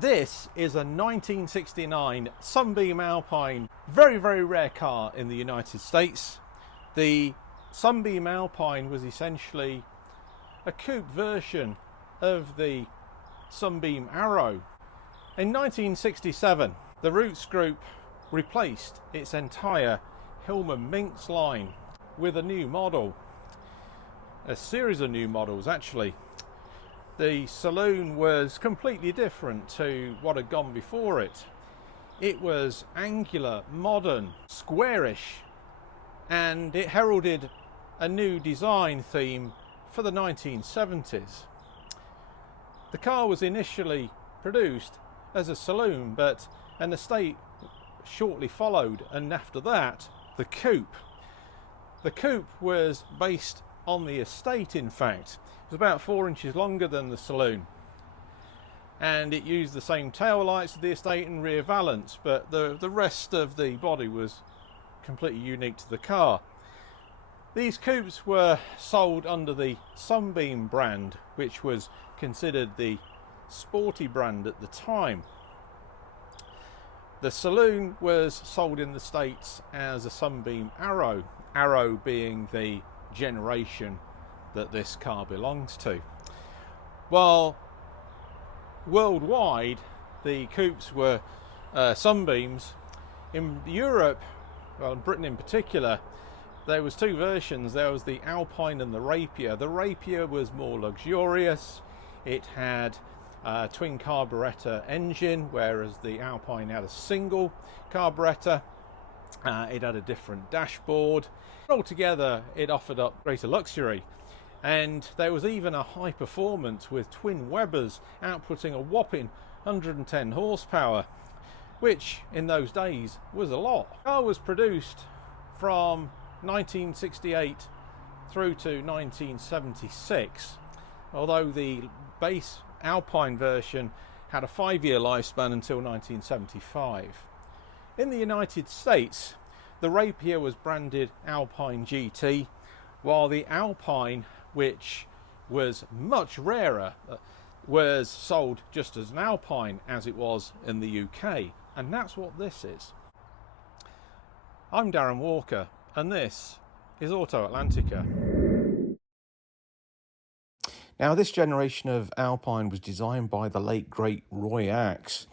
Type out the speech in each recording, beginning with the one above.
This is a 1969 Sunbeam Alpine, very, very rare car in the United States. The Sunbeam Alpine was essentially a coupe version of the Sunbeam Arrow. In 1967, the Roots Group replaced its entire Hillman Minx line with a new model, a series of new models actually. The saloon was completely different to what had gone before it. It was angular, modern, squarish, and it heralded a new design theme for the 1970s. The car was initially produced as a saloon, but an estate shortly followed, and after that, the coupe. The coupe was based on the estate, in fact. It was about 4 inches longer than the saloon, and it used the same tail lights of the estate and rear valance, but the rest of the body was completely unique to the car. These coupes were sold under the Sunbeam brand, which was considered the sporty brand at the time. The saloon was sold in the States as a Sunbeam Arrow, Arrow being the generation that this car belongs to. While worldwide the coupes were Sunbeams, in Europe, well, in Britain in particular, there was two versions. There was the Alpine and the Rapier. The Rapier was more luxurious. It had a twin carburettor engine, whereas the Alpine had a single carburettor. It had a different dashboard. Altogether, it offered up greater luxury. And there was even a high performance with twin Webers outputting a whopping 110 horsepower, which in those days was a lot. The car was produced from 1968 through to 1976, although the base Alpine version had a 5-year lifespan until 1975. In the United States, the Rapier was branded Alpine GT, while the Alpine, which was much rarer, was sold just as an Alpine as it was in the UK. And that's what this is. I'm Darren Walker, and this is Auto Atlantica. Now, this generation of Alpine was designed by the late great Roy Axe,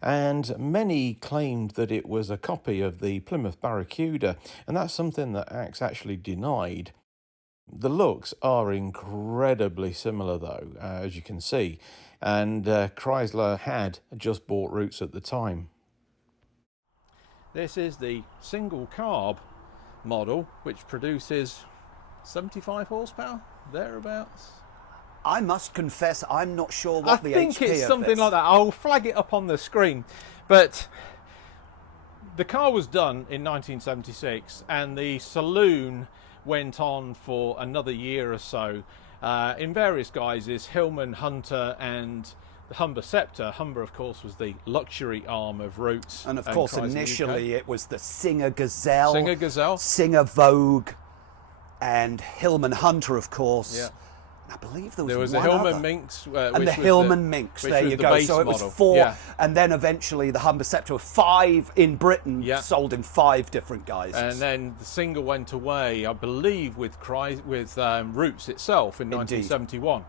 and many claimed that it was a copy of the Plymouth Barracuda, and that's something that Axe actually denied. The looks are incredibly similar though, as you can see, and Chrysler had just bought Roots at the time. This is the single carb model, which produces 75 horsepower, thereabouts. I must confess, I'm not sure what the HP is. I think it's something like that. I'll flag it up on the screen. But the car was done in 1976, and the saloon went on for another year or so in various guises: Hillman, Hunter, and the Humber Scepter. Humber, of course, was the luxury arm of Roots. And of course, initially it was the Singer Gazelle, Singer Vogue, and Hillman Hunter, of course. Yeah. I believe there was a Hillman Minx, and the Hillman Minx. There you go. So it was 4, and then eventually the Humber Scepter, 5 in Britain, sold in 5 different guises. And then the single went away, I believe, with Roots itself in 1971.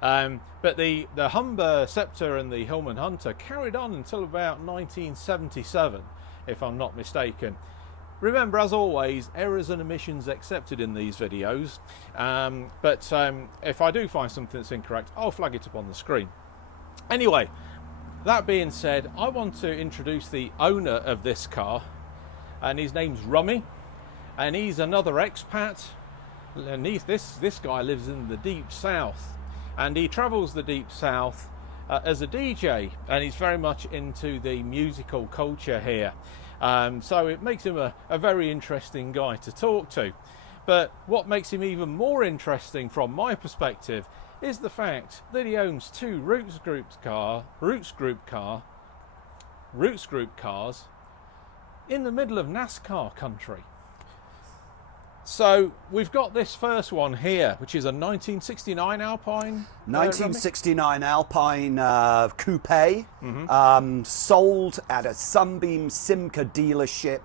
But the Humber Scepter and the Hillman Hunter carried on until about 1977, if I'm not mistaken. Remember, as always, errors and omissions accepted in these videos, but if I do find something that's incorrect, I'll flag it up on the screen. Anyway, that being said, I want to introduce the owner of this car, and his name's Rummy, and he's another expat, and this guy lives in the deep south, and he travels the deep south as a DJ, and he's very much into the musical culture here. So it makes him a very interesting guy to talk to. But what makes him even more interesting from my perspective is the fact that he owns 2 Roots Group cars in the middle of NASCAR country. So we've got this first one here, which is a 1969 Alpine. 1969 Alpine coupe, sold at a Sunbeam Simca dealership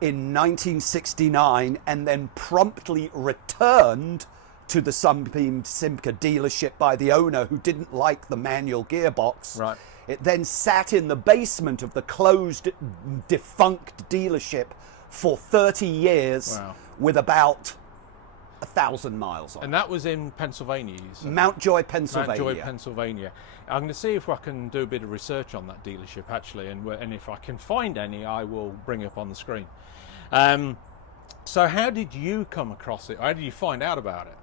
in 1969, and then promptly returned to the Sunbeam Simca dealership by the owner, who didn't like the manual gearbox. Right. It then sat in the basement of the closed, defunct dealership for 30 years. Wow. With about 1,000 miles on. And that was in Pennsylvania, you said? Mountjoy, Pennsylvania. Mountjoy, Pennsylvania. I'm going to see if I can do a bit of research on that dealership, actually, and if I can find any, I will bring it up on the screen. So how did you come across it? How did you find out about it?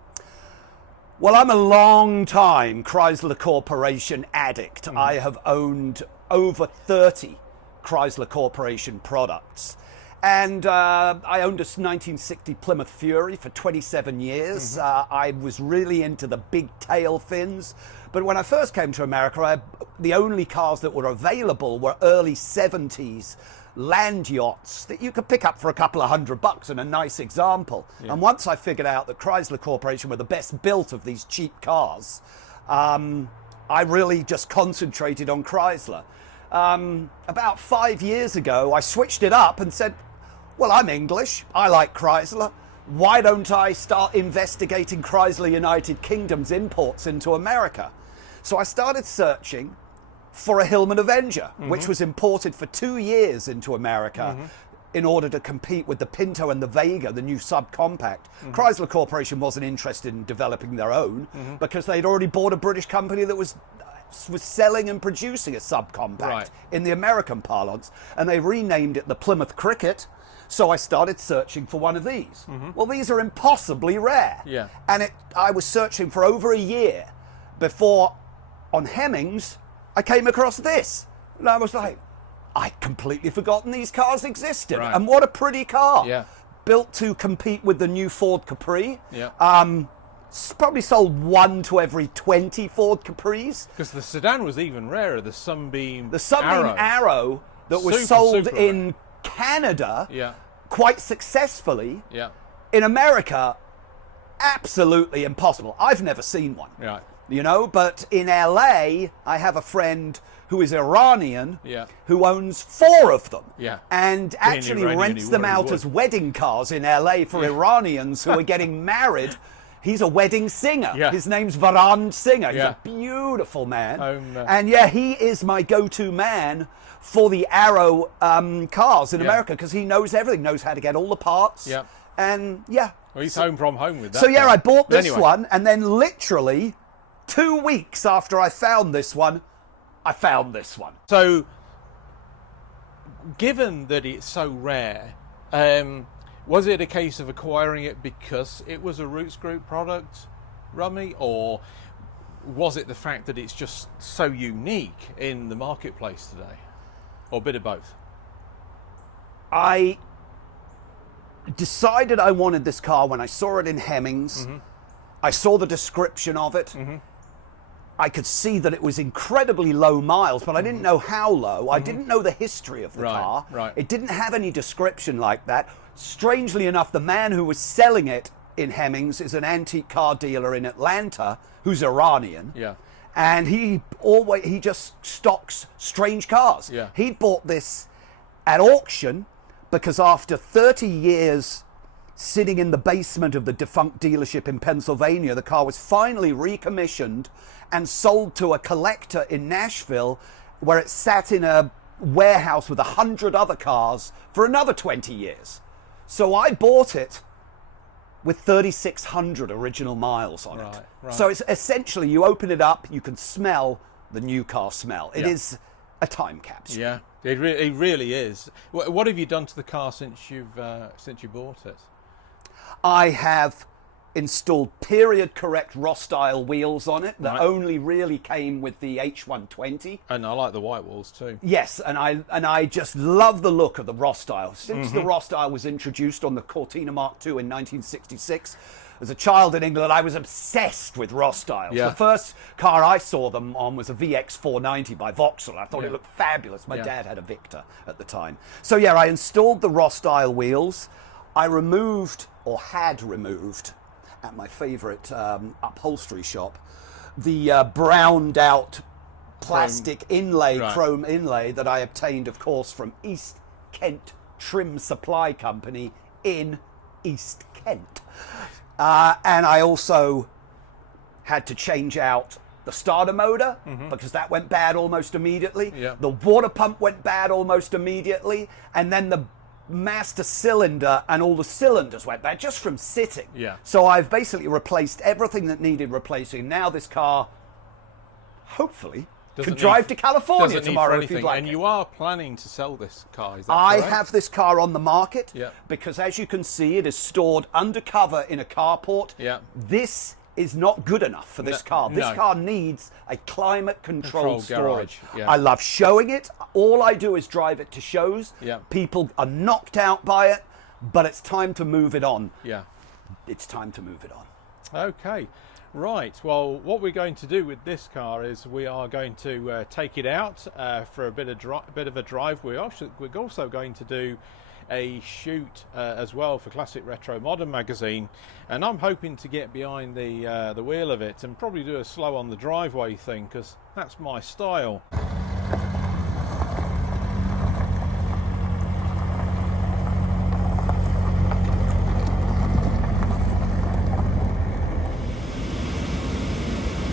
Well, I'm a long time Chrysler Corporation addict. I have owned over 30 Chrysler Corporation products. And I owned a 1960 Plymouth Fury for 27 years. I was really into the big tail fins. But when I first came to America, the only cars that were available were early 70s land yachts that you could pick up for a couple of $100 and a nice example. Yeah. And once I figured out that Chrysler Corporation were the best built of these cheap cars, I really just concentrated on Chrysler. About 5 years ago, I switched it up and said, well, I'm English, I like Chrysler. Why don't I start investigating Chrysler United Kingdom's imports into America? So I started searching for a Hillman Avenger, which was imported for 2 years into America in order to compete with the Pinto and the Vega, the new subcompact. Chrysler Corporation wasn't interested in developing their own because they'd already bought a British company that was selling and producing a subcompact in the American parlance, and they renamed it the Plymouth Cricket. So I started searching for one of these. Well, these are impossibly rare. Yeah. And I was searching for over a year before, on Hemmings, I came across this. And I was like, I'd completely forgotten these cars existed. Right. And what a pretty car. Yeah. Built to compete with the new Ford Capri. Yeah. Probably sold 1 to every 20 Ford Capris. Because the sedan was even rarer, the Sunbeam Arrow that was super, sold super in rare. Canada Yeah. quite successfully. Yeah. In America, absolutely impossible. I've never seen one. Right. You know, but in LA, I have a friend who is Iranian who owns 4 of them. Yeah. And actually rents them out as wedding cars in LA for Iranians who are getting married. He's a wedding singer. Yeah. His name's Varan Singer. He's Yeah. a beautiful man. And yeah, he is my go-to man for the Arrow cars in America, because he knows everything, knows how to get all the parts. Yeah. And yeah. Well, he's home from home with that. So yeah, I bought this anyway. one, and then literally 2 weeks after I found this one, I found this one. So, given that it's so rare, was it a case of acquiring it because it was a Roots Group product, Rummy, or was it the fact that it's just so unique in the marketplace today, or a bit of both? I decided I wanted this car when I saw it in Hemmings. I saw the description of it. I could see that it was incredibly low miles, but I didn't know how low. I didn't know the history of the car. It didn't have any description like that. Strangely enough, the man who was selling it in Hemmings is an antique car dealer in Atlanta who's Iranian. Yeah. And he just stocks strange cars. Yeah. He bought this at auction because after 30 years sitting in the basement of the defunct dealership in Pennsylvania, the car was finally recommissioned and sold to a collector in Nashville, where it sat in a warehouse with 100 other cars for another 20 years. So I bought it with 3,600 original miles on it. Right. So it's essentially, you open it up, you can smell the new car smell. It is a time capsule. Yeah, it really is. What have you done to the car since you bought it? I have installed period correct Ross-style wheels on it that only really came with the H120. And I like the white walls too. Yes, and I just love the look of the Ross-style. Since the Ross-style was introduced on the Cortina Mark II in 1966, as a child in England, I was obsessed with Ross-styles. Yeah. The first car I saw them on was a VX 490 by Vauxhall. I thought it looked fabulous. My dad had a Victor at the time. So yeah, I installed the Ross-style wheels. I removed or had removed at my favourite upholstery shop the browned out plastic inlay, chrome inlay that I obtained, of course, from East Kent Trim Supply Company in East Kent. And I also had to change out the starter motor because that went bad almost immediately. The water pump went bad almost immediately. And then the master cylinder and all the cylinders went bad just from sitting. So I've basically replaced everything that needed replacing. Now this car, hopefully, can drive to California tomorrow if you'd like. And you are planning to sell this car, is that I correct? have this car on the market because, as you can see, it is stored undercover in a carport. This is not good enough for this car. This car needs a climate-controlled storage. I love showing it. All I do is drive it to shows. People are knocked out by it, but it's time to move it on. It's time to move it on. Okay. Right, well, what we're going to do with this car is we are going to take it out for a bit of a drive. We're also going to do a shoot as well for Classic Retro Modern magazine, and I'm hoping to get behind the wheel of it and probably do a slow on the driveway thing, because that's my style.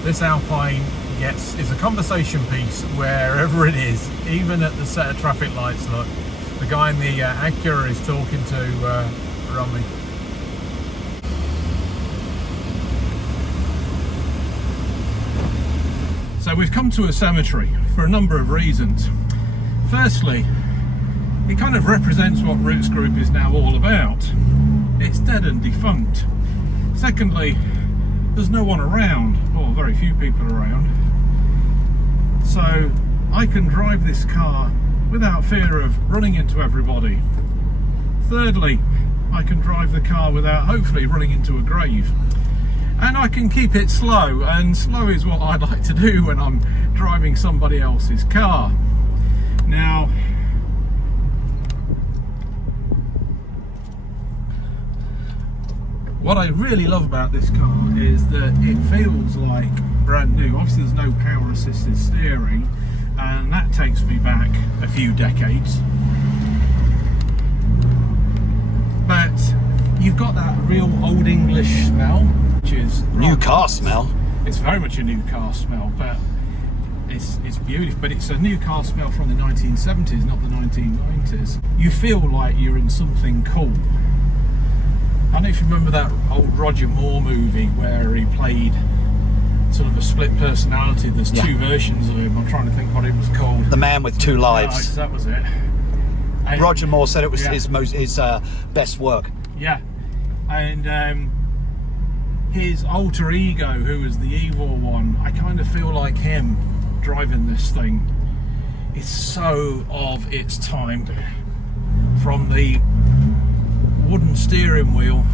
This Alpine is a conversation piece wherever it is, even at the set of traffic lights. Look, the guy in the Acura is talking to Rummy. So we've come to a cemetery for a number of reasons. Firstly, it kind of represents what Roots Group is now all about. It's dead and defunct. Secondly, there's no one around, or very few people around, so I can drive this car without fear of running into everybody. Thirdly, I can drive the car without hopefully running into a grave, and I can keep it slow, and slow is what I'd like to do when I'm driving somebody else's car. Now, what I really love about this car is that it feels like brand new. Obviously there's no power assisted steering, and that takes me back a few decades. But you've got that real old English smell, which is new car smell. It's very much a new car smell, but it's beautiful. But it's a new car smell from the 1970s, not the 1990s. You feel like you're in something cool. I don't know if you remember that old Roger Moore movie where he played sort of a split personality. There's two versions of him. I'm trying to think what it was called. The Man with Two Lives. That was it. And Roger Moore said it was his best work. Yeah, and his alter ego, who was the evil one, I kind of feel like him driving this thing. It's so of its time, from the wooden steering wheel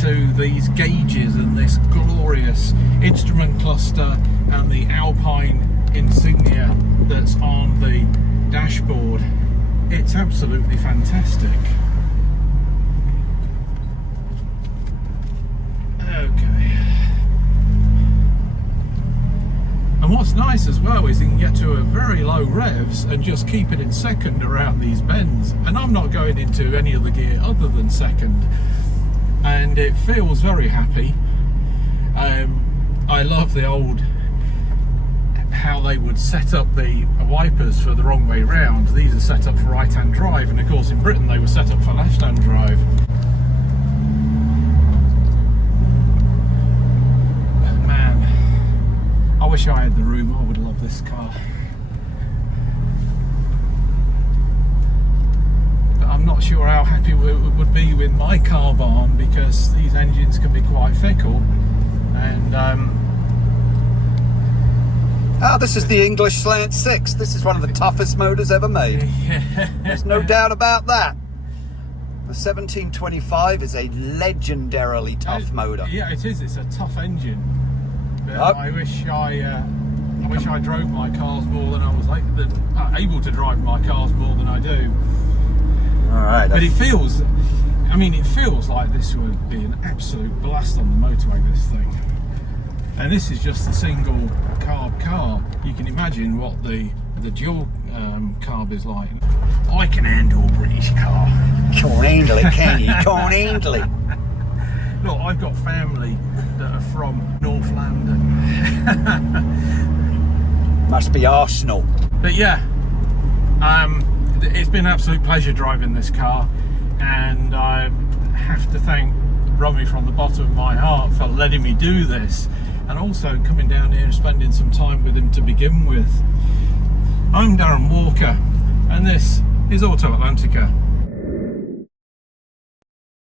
to these gauges and this glorious instrument cluster and the Alpine insignia that's on the dashboard. It's absolutely fantastic. Okay. And what's nice as well is you can get to a very low revs and just keep it in second around these bends. And I'm not going into any other gear other than second. And it feels very happy. I love the old, how they would set up the wipers for the wrong way round. These are set up for right-hand drive, and of course in Britain they were set up for left-hand drive. I wish I had the room. I would love this car. But I'm not sure how happy we would be with my car barn, because these engines can be quite fickle. And this is the English Slant 6. This is one of the toughest motors ever made. There's no doubt about that. The 1725 is a legendarily tough motor. Yeah, it is. It's a tough engine. I wish I drove my cars more than I was able to drive my cars more than I do. All right. But it feels, I mean, it feels like this would be an absolute blast on the motorway, this thing. And this is just a single carb car. You can imagine what the dual carb is like. I can handle a British car. Can't handle it, can you? Can't handle it. Look, I've got family that are from North London. Must be Arsenal. But yeah, it's been an absolute pleasure driving this car, and I have to thank Rummy from the bottom of my heart for letting me do this, and also coming down here and spending some time with him to begin with. I'm Darren Walker, and this is Auto Atlantica.